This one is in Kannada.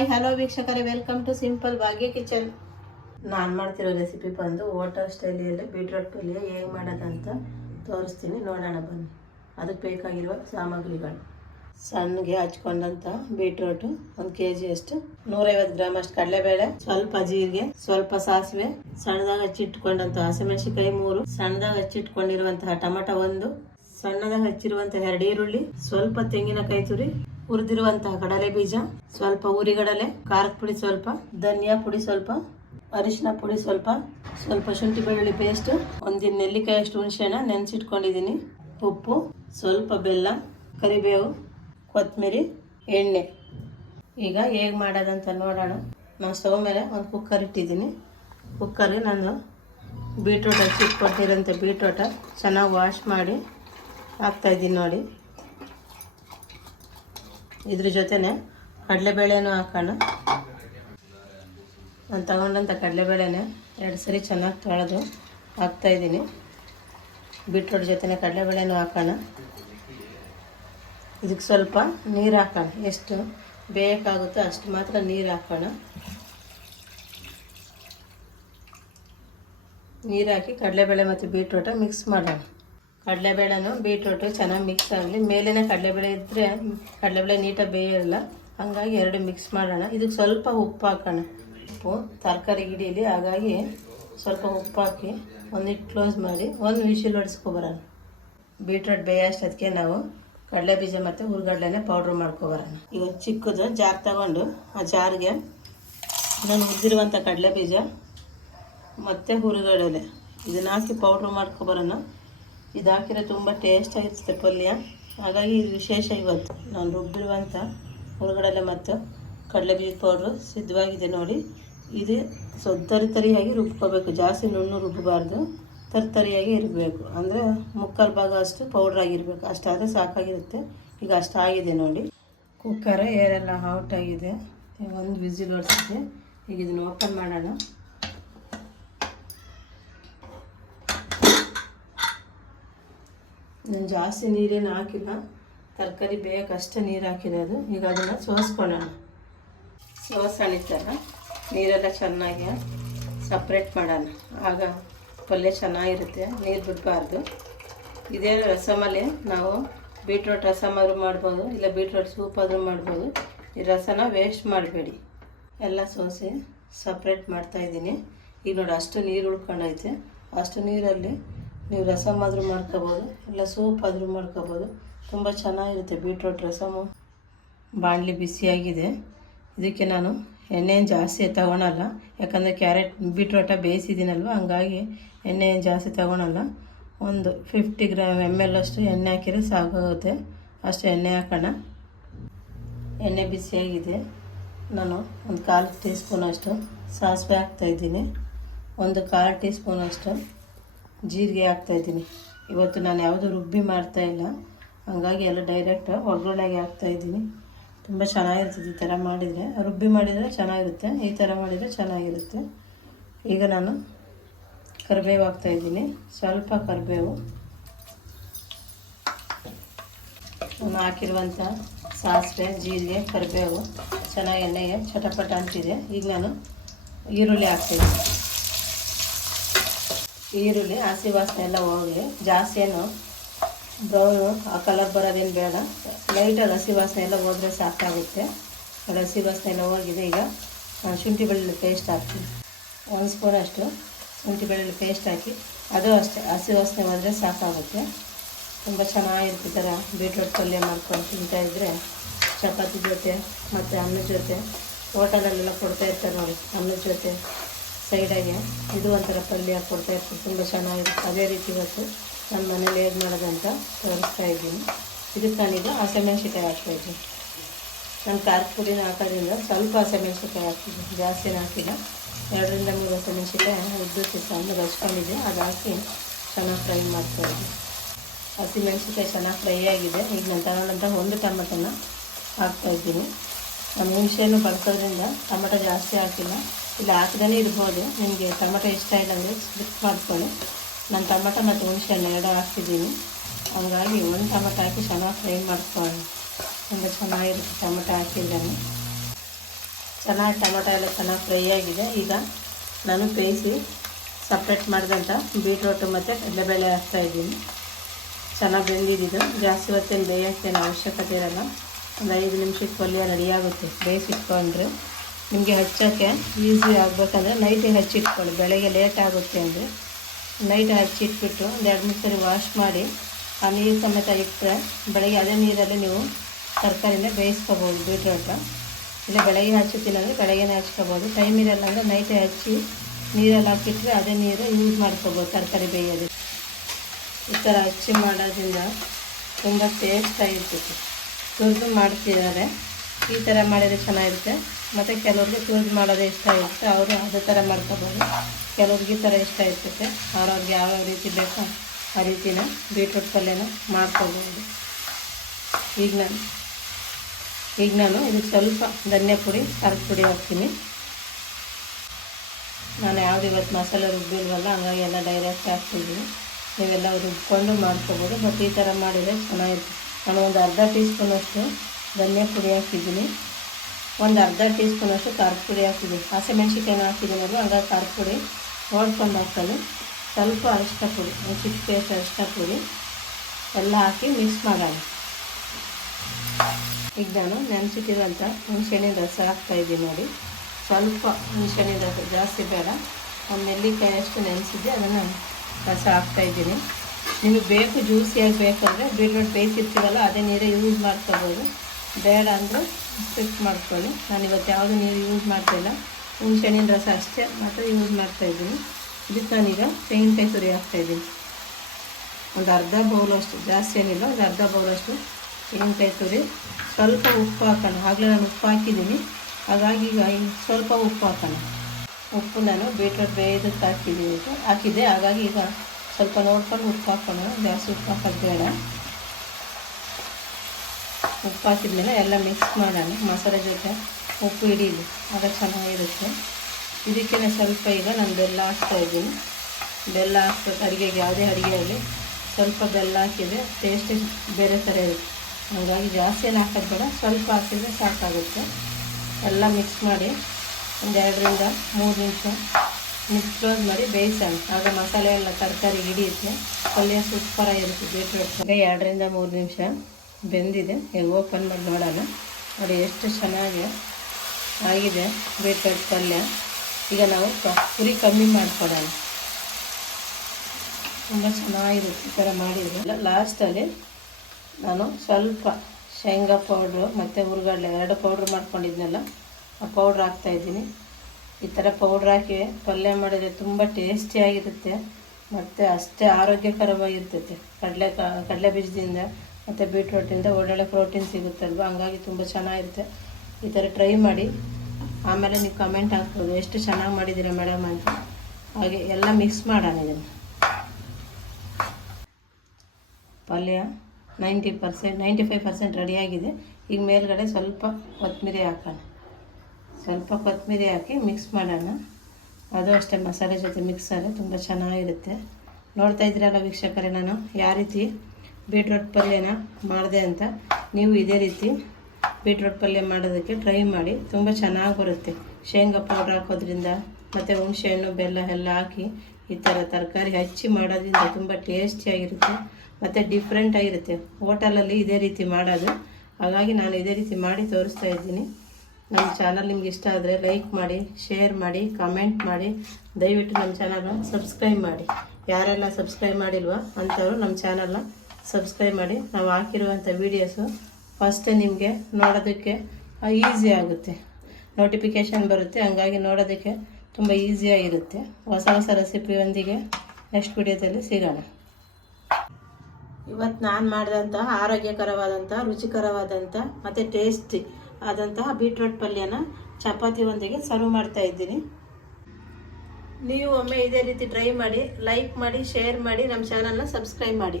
ಹಾಯ್, ಹಲೋ ವೀಕ್ಷಕರೇ welcome to simple Bhagya kitchen ನಾನು ಮಾಡ್ತಿರೋ ರೆಸಿಪಿ ಬಂದು ಓಟರ್ ಸ್ಟೈಲಿಯಲ್ಲಿ ಬೀಟ್ರೋಟ್ ಪಲ್ಯ ಹೇಗೆ ಮಾಡೋದಂತ ತೋರಿಸ್ತೀನಿ. ನೋಡೋಣ, ಬನ್ನಿ. ಅದಕ್ಕೆ ಬೇಕಾಗಿರುವ ಸಾಮಗ್ರಿಗಳು. ಸಣ್ಣಗೆ ಹಚ್ಕೊಂಡಂಥ ಬೀಟ್ರೋಟು ಒಂದು ಕೆ ಜಿಯಷ್ಟು ನೂರೈವತ್ತು ಗ್ರಾಮ್ ಅಷ್ಟು ಕಡಲೆಬೇಳೆ, ಸ್ವಲ್ಪ ಜೀರಿಗೆ, ಸ್ವಲ್ಪ ಸಾಸಿವೆ, ಸಣ್ಣದಾಗ ಹಚ್ಚಿಟ್ಕೊಂಡಂಥ ಹಸಿಮೆಣಸಿಕಾಯಿ ಮೂರು, ಸಣ್ಣದಾಗ ಹಚ್ಚಿಟ್ಕೊಂಡಿರುವಂತಹ ಟೊಮಟೊ ಒಂದು, ಸಣ್ಣದಾಗ ಹಚ್ಚಿರುವಂತಹ ಎರಡು ಈರುಳ್ಳಿ, ಸ್ವಲ್ಪ ತೆಂಗಿನಕಾಯಿ ತುರಿ ಹುರಿದಿರುವಂತಹ ಕಡಲೆ ಬೀಜ, ಸ್ವಲ್ಪ ಉರಿಗಡಲೆ ಖಾರದ ಪುಡಿ ಸ್ವಲ್ಪ, ಧನಿಯಾ ಪುಡಿ ಸ್ವಲ್ಪ, ಅರಿಶಿನ ಪುಡಿ ಸ್ವಲ್ಪ ಸ್ವಲ್ಪ ಶುಂಠಿ ಬೆಳ್ಳುಳ್ಳಿ ಪೇಸ್ಟ್ ಒಂದಿನ ನೆಲ್ಲಿಕಾಯಿ ಅಷ್ಟು ಹುಣಸೆಹಣ್ಣ ನೆನೆಸಿಟ್ಕೊಂಡಿದ್ದೀನಿ ಉಪ್ಪು, ಸ್ವಲ್ಪ ಬೆಲ್ಲ, ಕರಿಬೇವು ಕೊತ್ತಂಬರಿ ಎಣ್ಣೆ. ಈಗ ಹೇಗೆ ಮಾಡೋದಂತ ನೋಡೋಣ. ನಾನು ಸ್ಟವ್ ಮೇಲೆ ಒಂದು ಕುಕ್ಕರ್ ಇಟ್ಟಿದ್ದೀನಿ. ಕುಕ್ಕರ್ಗೆ ನಾನು ಬೀಟ್ರೋಟ್ ಹಚ್ಚಿಟ್ಕೊಟ್ಟಿರೋಂಥ ಬೀಟ್ರೋಟ ಚೆನ್ನಾಗಿ ವಾಶ್ ಮಾಡಿ ಹಾಕ್ತಾಯಿದ್ದೀನಿ ನೋಡಿ. ಇದ್ರ ಜೊತೆನೆ ಕಡಲೆಬೇಳೆನೂ ಹಾಕೋಣ. ನಾನು ತಗೊಂಡಂಥ ಕಡಲೆಬೇಳೆನೆ ಎರಡು ಸರಿ ಚೆನ್ನಾಗಿ ತೊಳೆದು ಹಾಕ್ತಾಯಿದ್ದೀನಿ ಬೀಟ್ರೋಟ್ ಜೊತೆನೆ ಕಡಲೆಬೇಳೆನೂ ಹಾಕೋಣ. ಇದಕ್ಕೆ ಸ್ವಲ್ಪ ನೀರು ಹಾಕೋಣ. ಎಷ್ಟು ಬೇಕಾಗುತ್ತೋ ಅಷ್ಟು ಮಾತ್ರ ನೀರು ಹಾಕೋಣ. ನೀರು ಹಾಕಿ ಕಡಲೆಬೇಳೆ ಮತ್ತು ಬೀಟ್ರೋಟ ಮಿಕ್ಸ್ ಮಾಡೋಣ. ಕಡಲೆಬೇಳೆನೂ ಬೀಟ್ರೋಟು ಚೆನ್ನಾಗಿ ಮಿಕ್ಸ್ ಆಗಲಿ ಮೇಲಿನ ಕಡಲೆಬೇಳೆ ಇದ್ದರೆ ಕಡಲೆಬೇಳೆ ನೀಟಾಗಿ ಬೇಯಿರಲ್ಲ ಹಾಗಾಗಿ ಎರಡು ಮಿಕ್ಸ್ ಮಾಡೋಣ. ಇದಕ್ಕೆ ಸ್ವಲ್ಪ ಉಪ್ಪು ಹಾಕೋಣ. ಉಪ್ಪು, ತರಕಾರಿ ಗಿಡೀಲಿ, ಹಾಗಾಗಿ ಸ್ವಲ್ಪ ಉಪ್ಪು ಹಾಕಿ ಒಂದಿಟ್ಟು ಕ್ಲೋಸ್ ಮಾಡಿ, ಒಂದು ವಿಶಿಲ್ ಹೊಡೆಸ್ಕೊಬರೋಣ ಬೀಟ್ರೋಟ್ ಬೇಯಷ್ಟೊತ್ತಿಗೆ ನಾವು ಕಡಲೆ ಬೀಜ ಮತ್ತು ಹುರ್ಗಡ್ಲೆನೇ ಪೌಡ್ರ್ ಮಾಡ್ಕೊಬರೋಣ ಈಗ ಚಿಕ್ಕದು ಜಾರ್ ತಗೊಂಡು, ಆ ಜಾರ್ಗೆ ನಾನು ಉದ್ದಿರುವಂಥ ಕಡಲೆ ಬೀಜ ಮತ್ತು ಹುರುಗಡಲೆ ಇದನ್ನ ಹಾಕಿ ಪೌಡ್ರ್ ಮಾಡ್ಕೊಬರೋಣ ಇದು ತುಂಬ ಟೇಸ್ಟ್ ಆಗಿರ್ತದೆ ಪಲ್ಯ. ಹಾಗಾಗಿ ಇದು ವಿಶೇಷ ಇವತ್ತು. ನಾನು ರುಬ್ಬಿರುವಂಥ ಹುರುಗಡಲೆ ಮತ್ತು ಕಡಲೆ ಬೀಜ ಪೌಡ್ರು ಸಿದ್ಧವಾಗಿದೆ ನೋಡಿ. ಇದು ಸೊ ತರಿ ತರಿಯಾಗಿ ರುಬ್ಕೋಬೇಕು. ಜಾಸ್ತಿ ನುಣ್ಣು ರುಬ್ಬಬಾರ್ದು. ತರ್ತರಿಯಾಗಿ ಇರಬೇಕು. ಅಂದರೆ ಮುಕ್ಕಾಲು ಭಾಗ ಅಷ್ಟು ಪೌಡ್ರ್ ಆಗಿರಬೇಕು. ಅಷ್ಟಾದರೆ ಸಾಕಾಗಿರುತ್ತೆ. ಈಗ ಅಷ್ಟಾಗಿದೆ ನೋಡಿ. ಕುಕ್ಕರ್ ಏರೆಲ್ಲ ಔಟ್ ಆಗಿದೆ. ಒಂದು ವಿಸಿಲ್ ಹೊಡ್ಸಿದೆ ಈಗ ಇದನ್ನು ಓಪನ್ ಮಾಡೋಣ. ನಾನು ಜಾಸ್ತಿ ನೀರೇನು ಹಾಕಿಲ್ಲ. ತರಕಾರಿ ಬೇಕಷ್ಟೇ ನೀರು ಹಾಕಿರೋದು ಈಗ ಅದನ್ನು ಸೋಸ್ಕೊಳ್ಳೋಣ. ಸೋಸಣಿತಾರ ನೀರೆಲ್ಲ ಚೆನ್ನಾಗಿ ಸಪ್ರೇಟ್ ಮಾಡೋಣ. ಆಗ ಪಲ್ಯ ಚೆನ್ನಾಗಿರುತ್ತೆ, ನೀರು ಬಿಡಬಾರ್ದು. ಇದೇ ರಸಮಲ್ಲಿ ನಾವು ಬೀಟ್ರೋಟ್ ಆದರೂ ಮಾಡ್ಬೋದು, ಇಲ್ಲ ಬೀಟ್ರೋಟ್ ಸೂಪ್ ಆದರೂ ಮಾಡ್ಬೋದು. ಈ ರಸನ ವೇಸ್ಟ್ ಮಾಡಬೇಡಿ. ಎಲ್ಲ ಸೋಸಿ ಸಪ್ರೇಟ್ ಮಾಡ್ತಾಯಿದ್ದೀನಿ ಈಗ ನೋಡಿ, ಅಷ್ಟು ನೀರು ಉಳ್ಕೊಂಡೈತೆ. ಅಷ್ಟು ನೀರಲ್ಲಿ ನೀವು ರಸಮ್ ಆದರೂ ಮಾಡ್ಕೋಬೋದು, ಇಲ್ಲ ಸೂಪ್ ಆದರೂ ಮಾಡ್ಕೋಬೋದು, ತುಂಬ ಚೆನ್ನಾಗಿರುತ್ತೆ ಬೀಟ್ರೋಟ್ ರಸಮು ಬಾಣಲಿ ಬಿಸಿಯಾಗಿದೆ. ಇದಕ್ಕೆ ನಾನು ಎಣ್ಣೆ ಜಾಸ್ತಿ ತಗೊಳಲ್ಲ. ಯಾಕಂದರೆ ಕ್ಯಾರೆಟ್, ಬೀಟ್ರೋಟ ಬೇಯಿಸಿದ್ದೀನಲ್ವ, ಹಂಗಾಗಿ ಎಣ್ಣೆ ಜಾಸ್ತಿ ತಗೊಳಲ್ಲ. ಒಂದು ಫಿಫ್ಟಿ ಗ್ರಾಮ್ ಎಂ ಎಲ್ ಅಷ್ಟು ಎಣ್ಣೆ ಹಾಕಿದರೆ ಸಾಕಾಗುತ್ತೆ. ಅಷ್ಟು ಎಣ್ಣೆ ಹಾಕೋಣ. ಎಣ್ಣೆ ಬಿಸಿಯಾಗಿದೆ. ನಾನು ಒಂದು ಕಾಲು ಟೀ ಸ್ಪೂನ್ ಅಷ್ಟು ಸಾಸಿವೆ ಹಾಕ್ತಾಯಿದ್ದೀನಿ ಒಂದು ಕಾಲು ಟೀ ಸ್ಪೂನ್ ಅಷ್ಟು ಜೀರಿಗೆ ಹಾಕ್ತಾಯಿದ್ದೀನಿ ಇವತ್ತು ನಾನು ಯಾವುದು ರುಬ್ಬಿ ಮಾಡ್ತಾಯಿಲ್ಲ ಹಾಗಾಗಿ ಎಲ್ಲ ಡೈರೆಕ್ಟ್ ಒಗ್ಗರಣೆಗೆ ಹಾಕ್ತಾಯಿದ್ದೀನಿ ತುಂಬ ಚೆನ್ನಾಗಿರ್ತದೆ ಈ ಥರ ಮಾಡಿದರೆ. ರುಬ್ಬಿ ಮಾಡಿದರೆ ಚೆನ್ನಾಗಿರುತ್ತೆ, ಈ ಥರ ಮಾಡಿದರೆ ಚೆನ್ನಾಗಿರುತ್ತೆ. ಈಗ ನಾನು ಕರಿಬೇವು ಹಾಕ್ತಾಯಿದ್ದೀನಿ ಸ್ವಲ್ಪ ಕರಿಬೇವು. ನಾನು ಹಾಕಿರುವಂಥ ಸಾಸಿವೆ, ಜೀರಿಗೆ, ಕರಿಬೇವು ಚೆನ್ನಾಗಿ ಎಣ್ಣೆಗೆ ಚಟಪಟ ಅಂತಿದೆ ಈಗ ನಾನು ಈರುಳ್ಳಿ ಹಾಕ್ತೀನಿ ಈರುಳ್ಳಿ, ಹಸಿ ವಾಸನೆ ಎಲ್ಲ ಹೋಗಲಿ ಜಾಸ್ತಿ ಏನು ಬ್ರೌನು ಆ ಕಲರ್ ಬರೋದೇನು ಬೇಡ. ಲೈಟಾಗಿ ಹಸಿ ವಾಸನೆ ಎಲ್ಲ ಹೋದರೆ ಸಾಕಾಗುತ್ತೆ. ಅದು ಹಸಿ ವಾಸನೆ ಎಲ್ಲ ಹೋಗಿದೆ, ಈಗ ಶುಂಠಿ ಬೆಳ್ಳುಳ್ಳಿ ಪೇಸ್ಟ್ ಹಾಕ್ತೀನಿ. ಒಂದು ಸ್ಪೂನ್ ಅಷ್ಟು ಶುಂಠಿ ಬೆಳ್ಳುಳ್ಳಿ ಪೇಸ್ಟ್ ಹಾಕಿ, ಅದು ಅಷ್ಟೇ, ಹಸಿ ವಾಸನೆ ಹೋದರೆ ಸಾಕಾಗುತ್ತೆ. ತುಂಬ ಚೆನ್ನಾಗಿರುತ್ತೆ ಥರ ಬೀಟ್ರೋಟ್ ಪಲ್ಯ ಮಾಡ್ಕೊಂಡು ತಿಂತಾಯಿದ್ರೆ ಚಪಾತಿ ಜೊತೆ ಮತ್ತು ಅನ್ನದ ಜೊತೆ, ಹೋಟೆಲಲ್ಲೆಲ್ಲ ಕೊಡ್ತಾ ಇರ್ತಾರೆ ನೋಡಿ ಅನ್ನದ ಜೊತೆ. ಸೈಡಾಗೆ ಇದು ಒಂಥರ ಪಲ್ಯ ಕೊಡ್ತಾ ಇರ್ತೀವಿ ತುಂಬ ಚೆನ್ನಾಗಿರುತ್ತೆ. ಅದೇ ರೀತಿ ಇವತ್ತು ನಮ್ಮ ಮನೇಲಿ ಹೇಗೆ ಮಾಡೋದಂತ ತೋರಿಸ್ತಾ ಇದ್ದೀನಿ. ಇದಕ್ಕೆ ನಾನೀಗ ಹಸಿಮೆಣ್ಸಿಕಾಯಿ ಹಾಕ್ತಾಯಿದ್ದೀನಿ ನಾನು ಖಾರದ ಪುಡಿನ ಹಾಕೋದ್ರಿಂದ ಸ್ವಲ್ಪ ಹಸಿಮೆಣ್ಸಿಕಾಯಿ ಹಾಕಿದ್ದೀನಿ ಜಾಸ್ತಿ ಹಾಕಿಲ್ಲ. ಎರಡರಿಂದ ಮೂರು ಹಸಿಮೆಣ್ಸಿಕಾಯಿ ಉದ್ದಕ್ಕೆ ಸಣ್ಣಗೆ ಹಚ್ಕೊಂಡಿದ್ದೆ ಅದು ಹಾಕಿ ಚೆನ್ನಾಗಿ ಫ್ರೈ ಮಾಡ್ತಾಯಿದ್ದೀನಿ ಹಸಿಮೆಣ್ಸಿಕಾಯಿ ಚೆನ್ನಾಗಿ ಫ್ರೈ ಆಗಿದೆ. ಈಗ ನಾನು ತಗೊಂಡಂಥ ಒಂದು ಟೊಮೊಟೊನ ಹಾಕ್ತಾ ಇದ್ದೀನಿ. ನಾನು ಹುಣಸೆಹಣ್ಣು ಬಳಸೋದ್ರಿಂದ ಟೊಮೆಟೊ ಜಾಸ್ತಿ ಹಾಕಿಲ್ಲ. ಇಲ್ಲ ಹಾಕಿದೇ ಇರ್ಬೋದು. ನಿಮಗೆ ಟೊಮೆಟೊ ಇಷ್ಟ ಇಲ್ಲ ಅಂದರೆ ಸ್ಲಿಪ್ ಮಾಡ್ಕೊಳ್ಳಿ. ನಾನು ಟೊಮೆಟೊ ಮತ್ತು ಹುಣಸೆಹಣ್ಣು ಎರಡು ಹಾಕ್ತಿದ್ದೀನಿ ಹಾಗಾಗಿ ಒಂದು ಟೊಮೆಟೊ ಹಾಕಿ ಚೆನ್ನಾಗಿ ಫ್ರೈ ಮಾಡ್ಕೊಳ್ಳಿ. ತುಂಬ ಚೆನ್ನಾಗಿರುತ್ತೆ ಟೊಮೆಟೊ ಹಾಕಿದ್ದಾನೆ ಚೆನ್ನಾಗಿ ಟೊಮೊಟೊ ಎಲ್ಲ ಚೆನ್ನಾಗಿ ಫ್ರೈ ಆಗಿದೆ. ಈಗ ನಾನು ಬೇಯಿಸಿ ಸಪ್ರೇಟ್ ಮಾಡಿದಂಥ ಬೀಟ್ರೋಟು ಮತ್ತು ಕಡಲೆಬೇಳೆ ಹಾಕ್ತಾಯಿದ್ದೀನಿ ಚೆನ್ನಾಗಿ ಬೆಂದಿದ್ದು. ಜಾಸ್ತಿ ಹೊತ್ತೇನು ಬೇಯೋಕ್ಕೇನು ಅವಶ್ಯಕತೆ ಇರೋಲ್ಲ. ಒಂದು ಐದು ನಿಮಿಷಕ್ಕೆ ಪಲ್ಯ ರೆಡಿಯಾಗುತ್ತೆ ಬೇಯಿಸಿಟ್ಕೊಂಡ್ರೆ. ನಿಮಗೆ ಹಚ್ಚೋಕ್ಕೆ ಈಸಿ ಆಗಬೇಕಂದ್ರೆ ನೈಟಿಗೆ ಹಚ್ಚಿಟ್ಕೊಳ್ಳಿ, ಬೆಳಗ್ಗೆ ಲೇಟ್ ಆಗುತ್ತೆ ಅಂದರೆ. ನೈಟ್ ಹಚ್ಚಿಟ್ಬಿಟ್ಟು ಒಂದು ಎರಡು ಮೂರು ಸರಿ ವಾಶ್ ಮಾಡಿ, ಆ ನೀರು ಸಮೇತ ಇಟ್ಟರೆ ಬೆಳಗ್ಗೆ ಅದೇ ನೀರಲ್ಲಿ ನೀವು ತರಕಾರಿನ ಬೇಯಿಸ್ಕೋಬೋದು ಬೀಟ್ರೋಟ ಇಲ್ಲ ಬೆಳಗ್ಗೆ ಹಚ್ಚುತ್ತೀನಿ ಅಂದರೆ ಬೆಳಗ್ಗೆನೇ ಹಚ್ಕೋಬೋದು ಟೈಮ್ ಇರಲ್ಲ ಅಂದರೆ ನೈಟೇ ಹಚ್ಚಿ ನೀರಲ್ಲಿ ಹಾಕಿಟ್ರೆ ಅದೇ ನೀರು ಯೂಸ್ ಮಾಡ್ಕೋಬೋದು ತರಕಾರಿ ಬೇಯೋದು. ಈ ಥರ ಹಚ್ಚಿ ಮಾಡೋದ್ರಿಂದ ತುಂಬ ಟೇಸ್ಟಾಗಿರ್ತೈತೆ ತುರಿದು ಮಾಡ್ತಿದ್ದಾರೆ. ಈ ಥರ ಮಾಡಿದರೆ ಚೆನ್ನಾಗಿರುತ್ತೆ. ಮತ್ತು ಕೆಲವ್ರಿಗೆ ತುರಿದು ಮಾಡೋದೇ ಇಷ್ಟ ಇರುತ್ತೆ. ಅವರು ಅದೇ ಥರ ಮಾಡ್ಕೋಬೋದು. ಕೆಲವ್ರಿಗೆ ಈ ಥರ ಇಷ್ಟ ಇರ್ತೈತೆ. ಅವ್ರವ್ರಿಗೆ ಯಾವ್ಯಾವ ರೀತಿ ಬೇಕೋ ಆ ರೀತಿನ ಬೀಟ್ರೂಟ್ ಪಲ್ಯನ ಮಾಡ್ಕೋಬೋದು. ಈಗ ನಾನು ಈಗ ನಾನು ಇದಕ್ಕೆ ಸ್ವಲ್ಪ ಧನ್ಯ ಪುಡಿ ಖಾರದ ಪುಡಿ ಹಾಕ್ತೀನಿ. ನಾನು ಯಾವ್ದು ಇವತ್ತು ಮಸಾಲೆ ರುಬ್ಬಿಲ್ವಲ್ಲ, ಹಂಗಾಗಿ ಎಲ್ಲ ಡೈರೆಕ್ಟ್ ಹಾಕ್ತಿದ್ದೀನಿ. ನೀವೆಲ್ಲ ರುಬ್ಕೊಂಡು ಮಾಡ್ಕೋಬೋದು. ಮತ್ತು ಈ ಥರ ಮಾಡಿದರೆ ಚೆನ್ನಾಗಿರುತ್ತೆ. ನಾನು ಒಂದು ಅರ್ಧ ಟೀ ಸ್ಪೂನಷ್ಟು ಧನಿಯಾ ಪುಡಿ ಹಾಕಿದ್ದೀನಿ. ಒಂದು ಅರ್ಧ ಟೀ ಸ್ಪೂನಷ್ಟು ಖಾರದ ಪುಡಿ ಹಾಕಿದ್ದೀನಿ. ಹಸಿಮೆಣ್ಸಿಕಾಯಿನ ಅದು ಹಂಗಾಗಿ ಖಾರದ ಪುಡಿ. ನೋಡ್ಕೊಂಡು ಹಾಕಲು ಸ್ವಲ್ಪ ಅರಿಶಿನ ಪುಡಿ, ಒಂದು ಚಿಕ್ಕ ಪೇಸ್ಟ್ ಅರಿಶಿನ ಪುಡಿ. ಎಲ್ಲ ಹಾಕಿ ಮಿಕ್ಸ್ ಮಾಡೋಣ. ಈಗ ನಾನು ನೆನೆಸಿಟ್ಟಿರೋಂಥ ಹುಣಸೆಹಣ್ಣಿನ ರಸ ಹಾಕ್ತಾಯಿದ್ದೀನಿ ನೋಡಿ. ಸ್ವಲ್ಪ ಹುಣಸೆಹಣ್ಣಿನ ರಸ ಜಾಸ್ತಿ ಬೇಡ. ಒಂದು ನೆಲ್ಲಿಕಾಯಿ ಅಷ್ಟು ನೆನೆಸಿದ್ದೆ, ಅದನ್ನು ರಸ ಹಾಕ್ತಾಯಿದ್ದೀನಿ ನಿಮಗೆ ಬೇಕು ಜ್ಯೂಸಿಯಾಗಿ ಬೇಕಂದರೆ, ಬೀಟ್ರೋಟ್ ಬೇಯಿಸಿರ್ತೀವಲ್ಲ ಅದೇ ನೀರೇ ಯೂಸ್ ಮಾಡ್ಕೋಬೋದು. ಬೇಡ ಅಂದರೆ ಸ್ಕಿಪ್ ಮಾಡ್ಕೊಳ್ಳಿ. ನಾನು ಇವತ್ತು ಯಾವುದು ನೀರು ಯೂಸ್ ಮಾಡ್ತಾಯಿಲ್ಲ ಹುಣಸೆಹಣ್ಣಿನ ರಸ ಅಷ್ಟೇ, ಮಾತ್ರ ಯೂಸ್ ಮಾಡ್ತಾಯಿದ್ದೀನಿ ಇದಕ್ಕೆ ನಾನೀಗ ತೆಂಗಿನಕಾಯಿ ತುರಿ ಹಾಕ್ತಾಯಿದ್ದೀನಿ ಒಂದು ಅರ್ಧ ಬೌಲಷ್ಟು ಜಾಸ್ತಿ ಏನಿಲ್ಲ, ಒಂದು ಅರ್ಧ ಬೌಲಷ್ಟು ತೆಂಗಿನಕಾಯಿ ತುರಿ ಸ್ವಲ್ಪ ಉಪ್ಪು ಹಾಕೋಣ. ಆಗಲೇ ನಾನು ಉಪ್ಪು ಹಾಕಿದ್ದೀನಿ. ಹಾಗಾಗಿ ಈಗ ಸ್ವಲ್ಪ ಉಪ್ಪು ಹಾಕೋಣ. ಉಪ್ಪು ನಾನು ಬೀಟ್ರೋಟ್ ಬೇಯೋದಕ್ಕೆ ಹಾಕಿದ್ದೀನಿ. ಹಾಕಿದ್ದೆ, ಹಾಗಾಗಿ ಈಗ ಸ್ವಲ್ಪ ನೋಡ್ಕೊಂಡು ಉಪ್ಪು ಹಾಕೋಣ. ಜಾಸ್ತಿ ಉಪ್ಪು ಹಾಕೋದು ಬೇಡ. ಉಪ್ಪು ಹಾಕಿದ್ಮೇಲೆ ಎಲ್ಲ ಮಿಕ್ಸ್ ಮಾಡೋಣ. ಮಸಾಲೆ ಜೊತೆ ಉಪ್ಪು ಹಿಡೀಲಿ ಆಗ ಚೆನ್ನಾಗಿರುತ್ತೆ. ಇದಕ್ಕೇ ಸ್ವಲ್ಪ ಈಗ ನಾನು ಬೆಲ್ಲ ಹಾಕ್ತಾ ಇದ್ದೀನಿ. ಬೆಲ್ಲ ಹಾಕ್ಬೇಕು. ಅಡುಗೆಗೆ ಯಾವುದೇ ಅಡುಗೆ ಆಗಲಿ, ಸ್ವಲ್ಪ ಬೆಲ್ಲ ಹಾಕಿದರೆ ಟೇಸ್ಟ್ ಬೇರೆ ಥರ ಇರುತ್ತೆ. ಹಾಗಾಗಿ ಜಾಸ್ತಿ ಏನು ಹಾಕೋದು ಬೇಡ. ಸ್ವಲ್ಪ ಹಾಕಿದರೆ ಸಾಕಾಗುತ್ತೆ. ಎಲ್ಲ ಮಿಕ್ಸ್ ಮಾಡಿ ಒಂದು ಎರಡರಿಂದ ಮೂರು ನಿಮಿಷ ಮಿಕ್ಸ್ ಕ್ಲೋಸ್ ಮಾಡಿ ಬೇಯಿಸೋಣ. ಆಗ ಮಸಾಲೆ ಎಲ್ಲ ತರಕಾರಿ ಹಿಡಿಯುತ್ತೆ. ಪಲ್ಯ ಸೂಪರಾಗಿರುತ್ತೆ ಬೇಟ್ರೋಟ್ ಎರಡರಿಂದ ಮೂರು ನಿಮಿಷ ಬೆಂದಿದೆ. ಈಗ ಓಪನ್ ಮಾಡಿ ನೋಡೋಣ. ನೋಡಿ ಎಷ್ಟು ಚೆನ್ನಾಗಿ ಆಗಿದೆ. ಬೀಟ್ರೋಟ್ ಪಲ್ಯ. ಈಗ ನಾವು ಪುರಿ ಕಮ್ಮಿ ಮಾಡ್ಕೊಡೋಣ. ತುಂಬ ಚೆನ್ನಾಗಿರುತ್ತೆ ಈ ಥರ ಮಾಡಿದರೆ. ಲಾಸ್ಟಲ್ಲಿ ನಾನು ಸ್ವಲ್ಪ ಶೇಂಗಾ ಪೌಡ್ರು ಮತ್ತು ಹುರ್ಗಡ್ಲೆ ಎರಡು ಪೌಡ್ರ್ ಮಾಡ್ಕೊಂಡಿದ್ನಲ್ಲ, ಆ ಪೌಡ್ರ್ ಹಾಕ್ತಾಯಿದ್ದೀನಿ ಈ ಥರ ಪೌಡ್ರ್ ಹಾಕಿ ಪಲ್ಯ ಮಾಡಿದರೆ ತುಂಬ ಟೇಸ್ಟಿಯಾಗಿರುತ್ತೆ ಮತ್ತು ಅಷ್ಟೇ ಆರೋಗ್ಯಕರವಾಗಿರ್ತೈತೆ ಕಡಲೆ ಕಡಲೆ ಬೀಜದಿಂದ ಮತ್ತು ಬೀಟ್ರೋಟಿಂದ ಒಳ್ಳೊಳ್ಳೆ ಪ್ರೋಟೀನ್ ಸಿಗುತ್ತಲ್ವ? ಹಂಗಾಗಿ ತುಂಬ ಚೆನ್ನಾಗಿರುತ್ತೆ. ಈ ಥರ ಟ್ರೈ ಮಾಡಿ. ಆಮೇಲೆ ನೀವು ಕಮೆಂಟ್ ಹಾಕ್ಬೋದು. ಎಷ್ಟು ಚೆನ್ನಾಗಿ ಮಾಡಿದ್ದೀರಾ ಮೇಡಮ್ ಅಂತ. ಹಾಗೆ ಎಲ್ಲ ಮಿಕ್ಸ್ ಮಾಡೋಣ ಇದನ್ನು. ಪಲ್ಯ ninety percent, ninety five percent ರೆಡಿಯಾಗಿದೆ ಈಗ ಮೇಲ್ಗಡೆ ಸ್ವಲ್ಪ ಕೊತ್ತಂಬರಿ ಹಾಕೋಣ. ಸ್ವಲ್ಪ ಕೊತ್ತಂಬರಿ ಹಾಕಿ ಮಿಕ್ಸ್ ಮಾಡೋಣ. ಅದು ಅಷ್ಟೇ ಮಸಾಲೆ ಜೊತೆ ಮಿಕ್ಸ್ ಆದರೆ ತುಂಬ ಚೆನ್ನಾಗಿರುತ್ತೆ. ನೋಡ್ತಾ ಇದ್ದೀರಲ್ಲ ವೀಕ್ಷಕರೇ, ನಾನು ಯಾವ ರೀತಿ ಬೀಟ್ರೋಟ್ ಪಲ್ಯನ ಮಾಡಿದೆ ಅಂತ ನೀವು ಇದೇ ರೀತಿ ಬೀಟ್ರೋಟ್ ಪಲ್ಯ ಮಾಡೋದಕ್ಕೆ ಟ್ರೈ ಮಾಡಿ. ತುಂಬ ಚೆನ್ನಾಗಿ ಬರುತ್ತೆ. ಶೇಂಗಾ ಪೌಡ್ರ್ ಹಾಕೋದ್ರಿಂದ ಮತ್ತು ಹುಣಸೆಹಣ್ಣು, ಬೆಲ್ಲ ಎಲ್ಲ ಹಾಕಿ ಈ ಥರ ತರಕಾರಿ ಹಚ್ಚಿ ಮಾಡೋದ್ರಿಂದ ತುಂಬ ಟೇಸ್ಟಿಯಾಗಿರುತ್ತೆ ಮತ್ತು ಡಿಫ್ರೆಂಟಾಗಿರುತ್ತೆ ಹೋಟೆಲಲ್ಲಿ ಇದೇ ರೀತಿ ಮಾಡೋದು. ಹಾಗಾಗಿ ನಾನು ಇದೇ ರೀತಿ ಮಾಡಿ ತೋರಿಸ್ತಾ ಇದ್ದೀನಿ. ನಮ್ಮ ಚಾನಲ್ ನಿಮ್ಗೆ ಇಷ್ಟ ಆದರೆ ಲೈಕ್ ಮಾಡಿ ಶೇರ್ ಮಾಡಿ ಕಮೆಂಟ್ ಮಾಡಿ. ದಯವಿಟ್ಟು ನಮ್ಮ ಚಾನಲ್ನ ಸಬ್ಸ್ಕ್ರೈಬ್ ಮಾಡಿ. ಯಾರೆಲ್ಲ ಸಬ್ಸ್ಕ್ರೈಬ್ ಮಾಡಿಲ್ವೋ ಅಂಥವ್ರು ನಮ್ಮ ಚಾನಲ್ನ ಸಬ್ಸ್ಕ್ರೈಬ್ ಮಾಡಿ. ನಾವು ಹಾಕಿರುವಂಥ ವೀಡಿಯೋಸು ಫಸ್ಟೇ ನಿಮಗೆ ನೋಡೋದಕ್ಕೆ ಈಸಿ ಆಗುತ್ತೆ. ನೋಟಿಫಿಕೇಷನ್ ಬರುತ್ತೆ. ಹಂಗಾಗಿ ನೋಡೋದಕ್ಕೆ ತುಂಬ ಈಸಿಯಾಗಿರುತ್ತೆ ಹೊಸ ಹೊಸ ರೆಸಿಪಿಯೊಂದಿಗೆ ನೆಕ್ಸ್ಟ್ ವಿಡಿಯೋದಲ್ಲಿ ಸಿಗೋಣ. ಇವತ್ತು ನಾನು ಮಾಡಿದಂತಹ ಆರೋಗ್ಯಕರವಾದಂಥ ರುಚಿಕರವಾದಂಥ ಮತ್ತು ಟೇಸ್ಟಿ ಆದಂತಹ ಬೀಟ್ರೋಟ್ ಪಲ್ಯನ ಚಪಾತಿಯೊಂದಿಗೆ ಸರ್ವ್ ಮಾಡ್ತಾ ಇದ್ದೀನಿ. ನೀವು ಒಮ್ಮೆ ಇದೇ ರೀತಿ ಟ್ರೈ ಮಾಡಿ ಲೈಕ್ ಮಾಡಿ ಶೇರ್ ಮಾಡಿ, ನಮ್ಮ ಚಾನಲ್ನ ಸಬ್ಸ್ಕ್ರೈಬ್ ಮಾಡಿ.